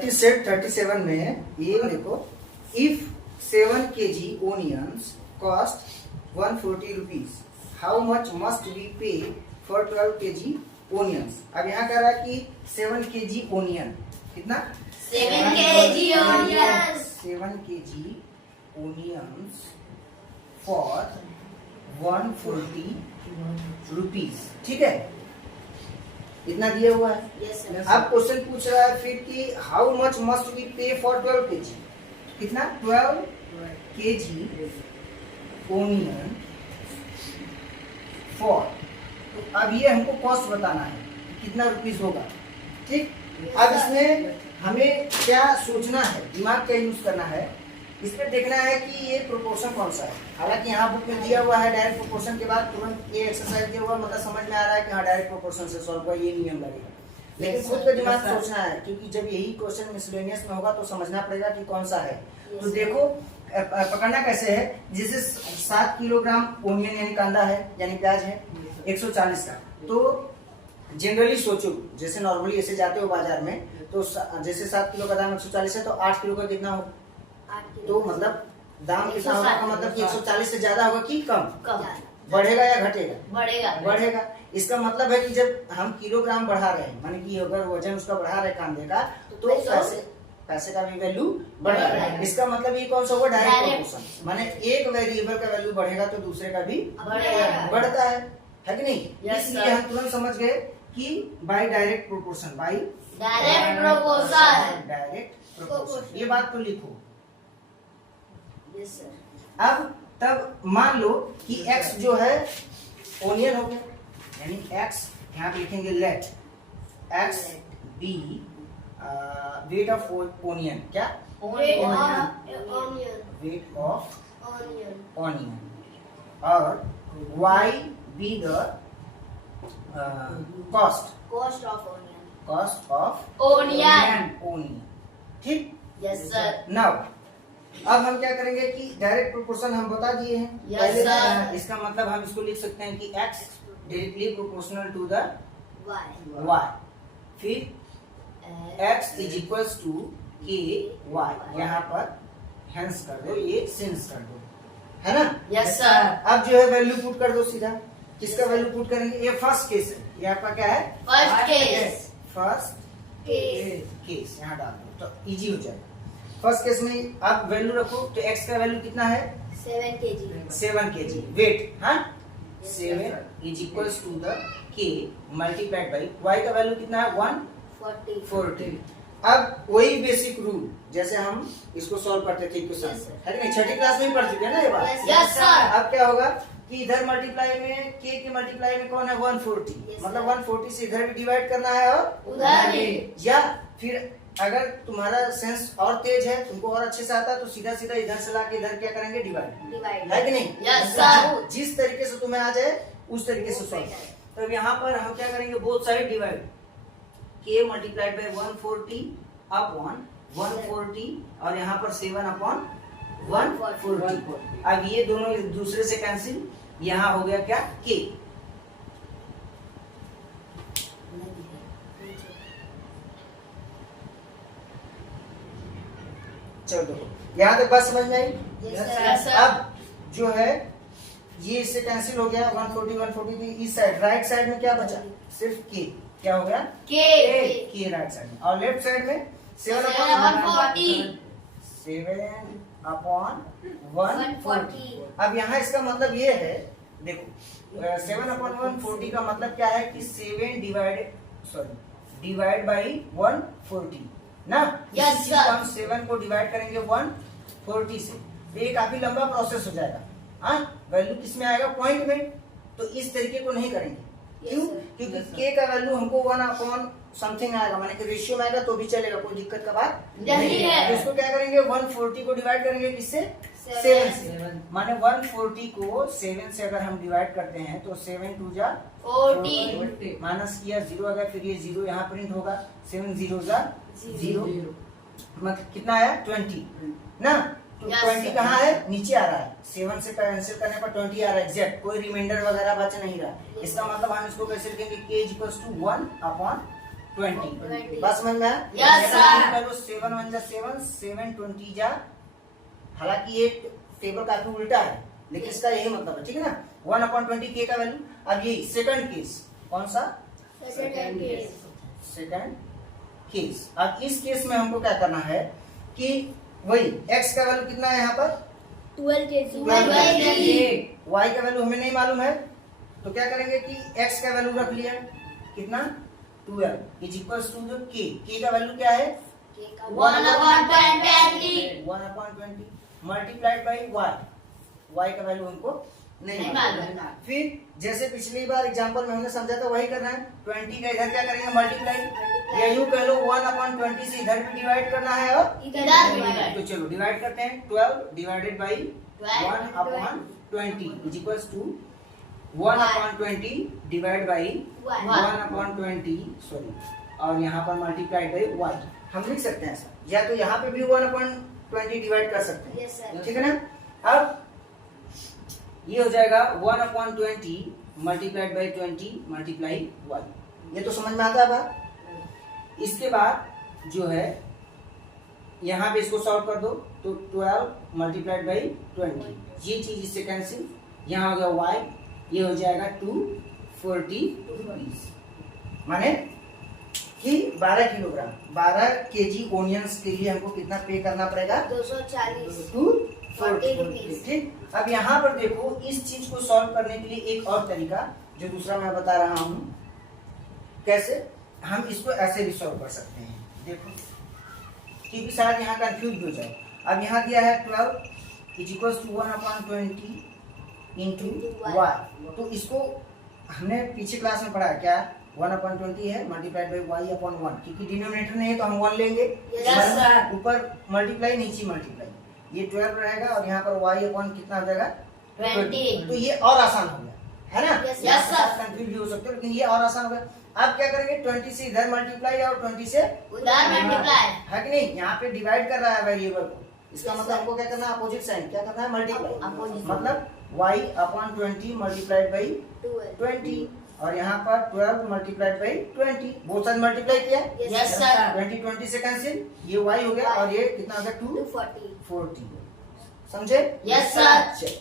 37 में ये देखो, if 7 kg onions cost 140 rupees, how much must we pay for 12 kg onions? अब यहाँ कह रहा है कि 7 kg onion कितना, 7 kg onions 7 kg onions for 140 rupees, ठीक है, इतना दिया हुआ है। yes sir अब क्वेश्चन पूछ रहा है फिर कि हाउ मच मस्ट वी पे फॉर 12 kg, कितना 12 kg ओनियन फॉर, तो अब ये हमको कॉस्ट बताना है कितना रुपीस होगा, ठीक। अब इसमें हमें क्या सोचना है, दिमाग क्या यूज करना है, इसमें देखना है कि ये प्रोपोर्शन कौन सा है। हालांकि यहाँ बुक में दिया हुआ है डायरेक्ट प्रोपोर्शन के बाद तुरंत ये एक्सरसाइज दिया हुआ, मतलब समझ में आ रहा है कि हाँ डायरेक्ट प्रोपोर्शन से सॉल्व हुआ, ये नियम लगेगा, लेकिन खुद का दिमाग सोचना है, क्योंकि जब यही क्वेश्चन मिसलेनियस में होगा तो समझना पड़ेगा कि कौन सा है। तो देखो पकड़ना कैसे है, जैसे 7 किलोग्राम ओनियन यानी कांदा है, यानी प्याज है 140 का, तो जनरली सोचो जैसे नॉर्मली ऐसे जाते हो बाजार में, तो जैसे 7 किलो का दाम 140 है तो 8 किलो का कितना हो, तो मतलब दाम कितना होगा का मतलब कि 140 से ज्यादा होगा कि कम, बढ़ेगा या घटेगा, बढ़ेगा। इसका मतलब है कि जब हम किलोग्राम बढ़ा रहे हैं, माने कि अगर वजन उसका बढ़ा रहे कांदे का, तो पैसे का भी वैल्यू बढ़ रहा है। इसका मतलब ये कौन सा होगा, डायरेक्ट प्रोपोर्शन, माने एक वेरिएबल का वैल्यू बढ़ेगा तो दूसरे का भी बढ़ता है कि नहीं। इसलिए हम तुरंत समझ गए कि by direct proportion, by direct proportion, ये बात तो लिखो। yes sir अब तब मान लो कि x जो है ओनियन हो गया, यानी x यहाँ पे लिखेंगे let x be weight of onion, क्या weight वेट ऑफ ओनियन, और y be the cost of onion, ठीक। yes sir नाउ अब हम क्या करेंगे कि डायरेक्ट प्रोपोर्शन हम बता दिए हैं Yes, पहले, sir. इसका मतलब हम इसको लिख सकते हैं कि x directly proportional to the y y, फिर x is equals to k y, यहाँ पर हेंस कर दो, ये सिंस कर दो, है ना। yes sir अब जो है वैल्यू पुट कर दो सीधा, किसका वैल्यू पुट करेंगे, ये फर्स्ट केस है, ये आपका क्या है, फर्स्ट केस, यहाँ डाल दो तो इजी हो जाएगा। फर्स्ट केस में आप वैल्यू रखो, तो x का वैल्यू कितना है, 7 kg वेट, हाँ 7 is equals to the k multiplied by y का वैल्यू कितना है 140। अब वही बेसिक रूल जैसे हम इसको सॉल्व करते थे क्वेश्चन, है कि नहीं, छठी क्लास में ही पढ़ चुके हैं ना ये बात। yes sir अब क्या होगा कि इधर मल्टीप्लाई में k के मल्टीप्लाई में कौन है 140, मतलब 140 से इधर भी डिवाइड करना है और उधर भी, या फिर अगर तुम्हारा सेंस और तेज है, तुमको और अच्छे से आता है, तो सीधा सीधा इधर से लाके इधर क्या करेंगे, डिवाइड, है कि नहीं। yes sir जिस तरीके से तुम्हें आ जाए उस तरीके से सॉल्व। तो अब यहाँ पर हम क्या करेंगे, both side divide, k multiplied by 140 upon 140, और यहाँ पर 7 अपॉन 140। अब ये दोनों एक दूसरे से कैंसिल, यहाँ हो गया क्या k, चलो देखो यहाँ तक बात समझ में आई। yes sir अब जो है ये इससे कैंसिल हो गया, 140 की इस साइड, राइट साइड में क्या बचा, सिर्फ k, क्या हो गया k राइट साइड में, और लेफ्ट साइड में 7 अपॉन 140। अब यहाँ इसका मतलब ये है, देखो 7 अपॉन 140 का मतलब क्या है कि 7 डिवाइड बाई 140 ना, yes sir 7 को डिवाइड करेंगे 140 से, तो ये काफी लंबा प्रोसेस हो जाएगा। हाँ, वैल्यू किस में आएगा, पॉइंट में, तो इस तरीके को नहीं करेंगे, क्यों, क्योंकि k का वैल्यू हमको 1 अपॉन समथिंग आएगा, माने कि रेशियो में आएगा तो भी चलेगा, कोई दिक्कत का बात नहीं है। तो इसको क्या करेंगे, 140 को डिवाइड करेंगे किससे, 7 से, माने 140 को 7 से अगर हम डिवाइड करते हैं तो 7 2 जा 40, माइनस किया 0 आ गया, फिर ये 0 यहाँ प्रिंट होगा, 7 0 जा 0, मतलब कितना आया 20 ना, तो 20 कहाँ है, नीचे आ रहा है, 7 से कैंसिल करने पर 20 आ रहा है एग्जैक्ट, कोई रिमाइंडर वगैरह बच नहीं रहा। इसका मतलब हम इसको कैसे लिखेंगे, k इक्वल्स टू 1 अपॉन 20। बस समझ में आया? Yes, sir. 7 1 जा 7, 7 20 जा, हालांकि ये टेबल काफी उल्टा है लेकिन इसका यही मतलब है, ठीक है ना। 1/20 के का वैल्यू। अब ये सेकंड केस, कौन सा? Second case. अब इस केस में हमको क्या करना है कि वही x का वैल्यू कितना है यहाँ पर 12 kg। 12 kg। y का वैल्यू हमें नहीं मालूम है तो क्या करेंगे कि x का वैल्यू रख लिया कितना 12 इज इक्वल्स टू जो k का वैल्यू क्या है 1/20 मल्टीप्लाइड बाई y का वैल्यू हमको नहीं मालूम। फिर जैसे पिछली बार एग्जांपल में हमने समझा था वही करना है। 20 का इधर क्या करेंगे मल्टीप्लाई, या यूं कह लो 1/20 से इधर भी डिवाइड करना है और तो चलो डिवाइड करते हैं। 12 divided by 1/20 is equals to 1/20 divide by 1/20 sorry, और यहाँ पर मल्टीप्लाइड बाई y। हम लिख सकते हैं ऐसा, या तो यहाँ पे भी 1/20 डिवाइड कर सकते हैं, ठीक है ना। अब ये हो जाएगा 1/20 मल्टीप्लाइड बाई 20 मल्टीप्लाई y। ये तो समझ में आता है बात। इसके बाद जो है यहाँ पे इसको सॉल्व कर दो तो 12 मल्टीप्लाइड बाई 20, ये चीज इससे कैंसिल, यहाँ हो गया y, ये हो जाएगा 240 रुपीज, माने कि 12 किलोग्राम 12 केजी ओनियंस के लिए हमको कितना पे करना पड़ेगा 240 रुपीज। ठीक। अब यहाँ पर देखो इस चीज को सॉल्व करने के लिए एक और तरीका जो दूसरा मैं बता रहा हूँ, कैसे हम इसको ऐसे भी सॉल्व कर सकते हैं। देखो क्योंकि शायद यहाँ कंफ्यूज हो जाए। अब यहाँ दिया है 12 is equals to 1/20 into y, तो इसको हमने पीछे क्लास में पढ़ा है क्या 1/20 है मल्टीप्लाइड बाई y/1, क्योंकि डिनोमिनेटर नहीं है तो हम 1 लेंगे, ऊपर मल्टीप्लाई नीचे मल्टीप्लाई, ये 12 रहेगा और यहाँ पर y/ कितना हो जाएगा 20। तो ये और आसान हो गया है ना। Yes, sir. कंफ्यूज भी हो सकते हो लेकिन ये और आसान हो गया। अब क्या करेंगे 20 से इधर मल्टीप्लाई और 20 से उधर मल्टीप्लाई है कि नहीं, यहाँ पे डिवाइड कर रहा है वेरिएबल को, इसका Yes, मतलब sir. हमको क्या करना है अपोजिट साइन, क्या करना है मल्टीप्लाई, Opposite. मतलब y/20 मल्टीप्लाइड बाई 20 और यहाँ पर 12 मल्टीप्लाइड बाई 20, बहुत सारे मल्टीप्लाई किया Yes, sir. 20 से कैंसिल, ये y हो गया और ये कितना हो गया 240। समझे? Yes, sir. चल।